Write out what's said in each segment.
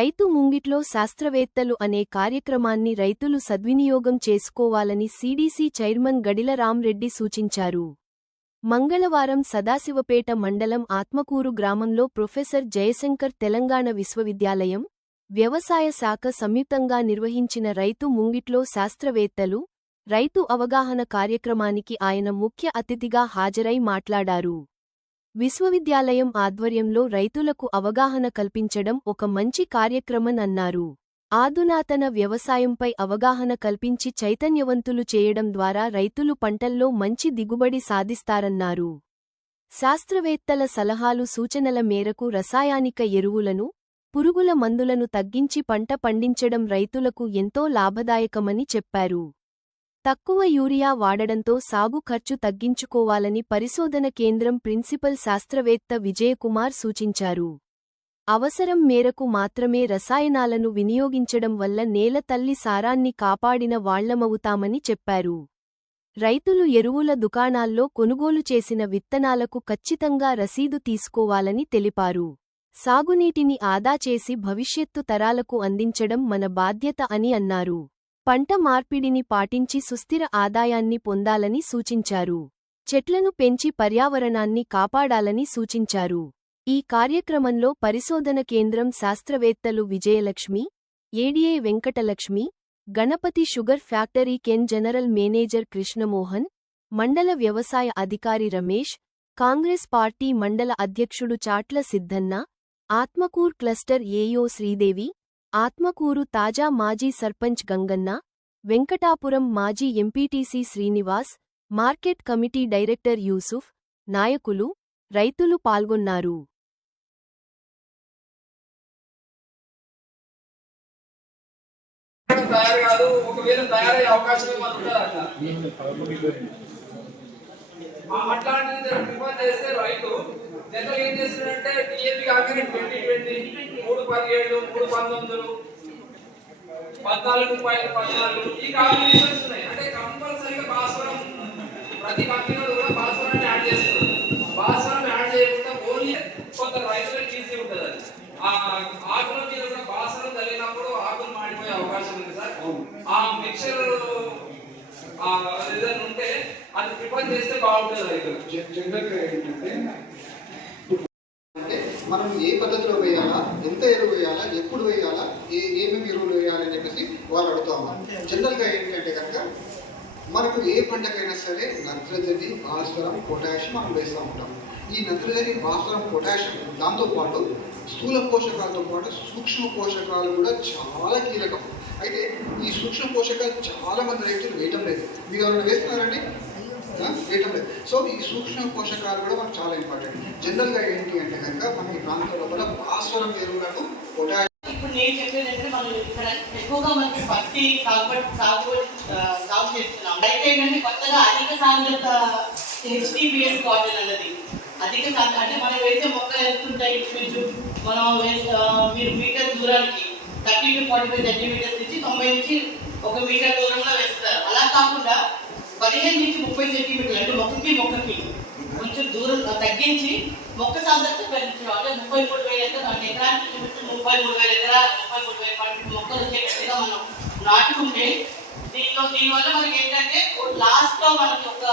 రైతు ముంగిట్లో శాస్త్రవేత్తలు అనే కార్యక్రమాన్ని రైతులు సద్వినియోగం చేసుకోవాలని సీడీసీ చైర్మన్ గడిల రామ్రెడ్డి సూచించారు. మంగళవారం సదాశివపేట మండలం ఆత్మకూరు గ్రామంలో ప్రొఫెసర్ జయశంకర్ తెలంగాణ విశ్వవిద్యాలయం, వ్యవసాయ శాఖ సంయుక్తంగా నిర్వహించిన రైతు ముంగిట్లో శాస్త్రవేత్తలు, రైతు అవగాహన కార్యక్రమానికి ఆయన ముఖ్య అతిథిగా హాజరై మాట్లాడారు. విశ్వవిద్యాలయం ఆధ్వర్యంలో రైతులకు అవగాహన కల్పించడం ఒక మంచి కార్యక్రమమన్నారు. ఆధునాతన వ్యవసాయంపై అవగాహన కల్పించి చైతన్యవంతులు చేయడం ద్వారా రైతులు పంటల్లో మంచి దిగుబడి సాధిస్తారన్నారు. శాస్త్రవేత్తల సలహాలు సూచనల మేరకు రసాయనిక ఎరువులను, పురుగుల మందులను తగ్గించి పంట పండించడం రైతులకు ఎంతో లాభదాయకమని చెప్పారు. తక్కువ యూరియా వాడడంతో సాగు ఖర్చు తగ్గించుకోవాలని పరిశోధన కేంద్రం ప్రిన్సిపల్ శాస్త్రవేత్త విజయకుమార్ సూచించారు. అవసరం మేరకు మాత్రమే రసాయనాలను వినియోగించడం వల్ల నేల తల్లి సారాన్ని కాపాడిన వాళ్లమవుతామని చెప్పారు. రైతులు ఎరువుల దుకాణాల్లో కొనుగోలు చేసిన విత్తనాలకు ఖచ్చితంగా రసీదు తీసుకోవాలని తెలిపారు. సాగునీటిని ఆదా చేసి భవిష్యత్తు తరాలకు అందించడం మన బాధ్యత అని అన్నారు. పంట మార్పిడిని పాటించి సుస్థిర ఆదాయాన్ని పొందాలని సూచించారు. చెట్లను పెంచి పర్యావరణాన్ని కాపాడాలని సూచించారు. ఈ కార్యక్రమంలో పరిశోధన కేంద్రం శాస్త్రవేత్తలు Vijayalakshmi, ADA Venkatalakshmi, Ganapathi sugar factory కెన్ జనరల్ మేనేజర్ కృష్ణమోహన్, మండల వ్యవసాయ అధికారి రమేష్, కాంగ్రెస్ పార్టీ మండల అధ్యక్షుడు చాట్ల సిద్ధన్న, ఆత్మకూర్ క్లస్టర్ ఏయో శ్రీదేవి, ఆత్మకూరు తాజా మాజీ సర్పంచ్ గంగన్న, వెంకటాపురం మాజీ MPTC Srinivas, market committee director Yusuf, నాయకులు, రైతులు పాల్గొన్నారు. జనరల్ ఏం చేస్తున్నారంటే టీఏపీ కాగానే 2020 317 319 14 ఈ కాంబినేషన్స్ ఉన్నాయి. అంటే కంపల్సరీగా భాస్వరం ప్రతి కంపెనీలో కూడా భాస్వరాన్ని యాడ్ చేస్తారు. భాస్వరం యాడ్ చేయకుండా ఓన్లీ కొంత రైతులకు ఈజీ ఉంటుంది. అది ఆ ఆకుల మీద కూడా భాస్వరం తగిలినప్పుడు ఆకులు మాడిపోయే అవకాశం ఉంది సార్. ఆ మిక్చర్ ఏదైనా ఉంటే అది ప్రిపేర్ చేస్తే బాగుంటుంది రైతులు. జనరల్గా ఏంటంటే మనం ఏ పద్ధతిలో వేయాలా, ఎంత ఎరువు వేయాలా, ఎప్పుడు వేయాలా, ఏమేమి ఎరువులు వేయాలని చెప్పేసి వాళ్ళు అడుగుతూ ఉన్నారు. జనరల్గా ఏంటంటే కనుక మనకు ఏ పంటకైనా సరే నత్రజని, భాస్వరం, పొటాషియం మనం వేస్తూ ఉంటాం. ఈ నత్రజని, భాస్వరం, పొటాషియం దాంతోపాటు స్థూల పోషకాలతో పాటు సూక్ష్మ పోషకాలు కూడా చాలా కీలకం. అయితే ఈ సూక్ష్మ పోషకాలు చాలామంది రైతులు వేయటం లేదు. మీరు ఎవరైనా వేస్తున్నారండి? వేయటం లేదు. సో ఈ సూక్ష్మ పోషకాలు కూడా మనకు చాలా ఇంపార్టెంట్. జనరల్గా ఏంటి అంటే కనుక మన ఈ ప్రాంతంలో కూడా భాస్వరం ఎరువులను, పొటాషియం. ఇప్పుడు నేను చెప్పేదంటే మనం ఇక్కడ ఎక్కువగా మనకి పత్తి సాగు చేస్తున్నాం. అయితే ఏంటంటే కొత్తగా అధిక సాంద్రత HTPS కాటన్ అన్నది అధిక సాంద్రత అంటే మనం వేసే మొక్కలు ఎంతుంటాయి ఇంచుమించు మనం మీరు మీటర్ దూరానికి 30 to 45 సెంటీమీటర్స్ నుంచి 90 నుంచి 1 మీటర్ దూరంలో వేస్తారు. అలా కాకుండా 15 నుంచి 30 సెంటీమీటర్లు అంటే మొక్కకి కొంచెం దూరం తగ్గించి మొక్క సాంద్రత పెంచడం. అంటే 33,000 అంటే ఎకరానికి 33,000 ఎకరాలు 33,000 మొక్కలు వచ్చేటట్టుగా మనం నాటుకుంటే దీనివల్ల మనకి ఏంటంటే లాస్ట్లో మనకి ఒక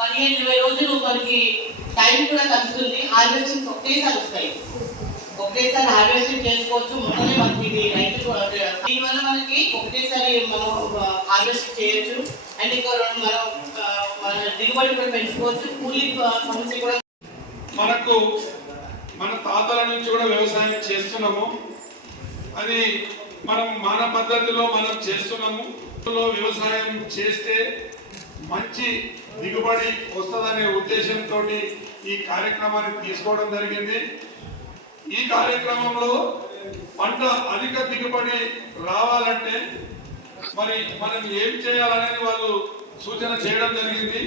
15-20 రోజులు మనకి టైం కూడా తగ్గుతుంది. హార్వెస్టింగ్ ఒకేసారి వస్తాయి, ఒకేసారి హార్వెస్టింగ్ చేసుకోవచ్చు. మొన్ననే మనకి రైతు దీనివల్ల మనకి ఒకటేసారి మనం హార్వెస్టింగ్ చేయొచ్చు. అండ్ ఇంకా మన దిగుబడి కూడా పెంచుకోవచ్చు. కూలీ సమస్య కూడా మనకు మన తాతల నుంచి కూడా వ్యవసాయం చేస్తున్నాము. అది మనం మన పద్ధతిలో మనం చేస్తున్నాము. వ్యవసాయం చేస్తే మంచి దిగుబడి వస్తుందనే ఉద్దేశంతో ఈ కార్యక్రమాన్ని తీసుకోవడం జరిగింది. ఈ కార్యక్రమంలో పంట అధిక దిగుబడి రావాలంటే మరి మనం ఏం చేయాలనేది వాళ్ళు సూచన చేయడం జరిగింది.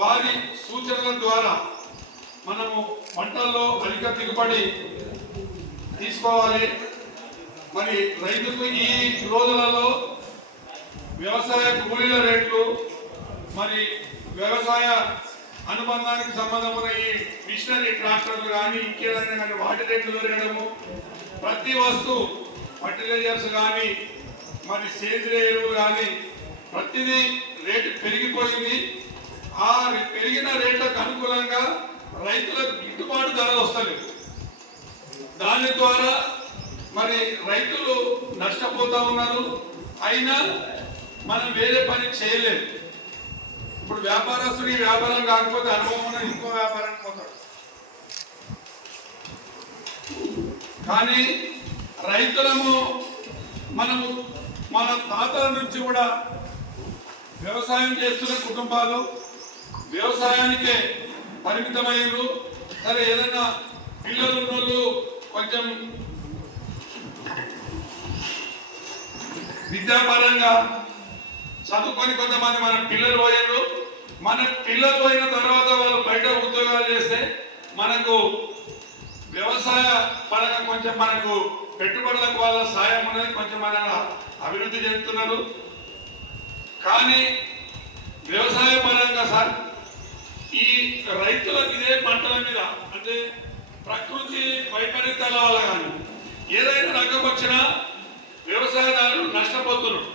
వారి సూచనల ద్వారా మనము పంటల్లో అధిక దిగుబడి తీసుకోవాలి. మరి రైతుకు ఈ రోజులలో వ్యవసాయ కూలీల రేట్లు, మరి వ్యవసాయ అనుబంధానికి సంబంధం ఉన్న ఈ మిషనరీ ట్రాక్టర్లు కానీ ఇంకేదైనా కానీ వాటి రేట్లు పెరగడము, ప్రతి వస్తువు ఫర్టిలైజర్స్ కానీ మరి సేంద్రియ ఎరువులు కానీ ప్రతిదీ రేటు పెరిగిపోయింది. ఆ పెరిగిన రేట్లకు అనుకూలంగా రైతులకు గిట్టుబాటు ధరలు వస్తలేవు. దాని ద్వారా మరి రైతులు నష్టపోతూ ఉన్నారు. అయినా మనం వేరే పని చేయలేము. ఇప్పుడు వ్యాపారస్తుడి వ్యాపారం కాకపోతే అనుభవం ఉన్న ఇంకో వ్యాపారానికి పోతాడు. కానీ రైతులము మనము మన తాతల నుంచి కూడా వ్యవసాయం చేస్తున్న కుటుంబాలు వ్యవసాయానికే పరిమితమయ్యారు. సరే ఏదైనా పిల్లలు ఉన్నోళ్ళు కొంచెం విద్యాపరంగా చదువుకొని కొంతమంది మన పిల్లలు పోయారు. మన పిల్లలు పోయిన తర్వాత వాళ్ళు బయట ఉద్యోగాలు చేస్తే మనకు వ్యవసాయ పరంగా కొంచెం మనకు పెట్టుబడులకు వాళ్ళ సాయం ఉన్నది, కొంచెం మన అభివృద్ధి చెందుతున్నారు. కానీ వ్యవసాయ పరంగా సార్ ఈ రైతులకు ఇదే పంటల మీద అంటే ప్రకృతి వైపరీత్యాల వల్ల కానీ ఏదైనా రకం వచ్చినా వ్యవసాయదారులు నష్టపోతున్నారు.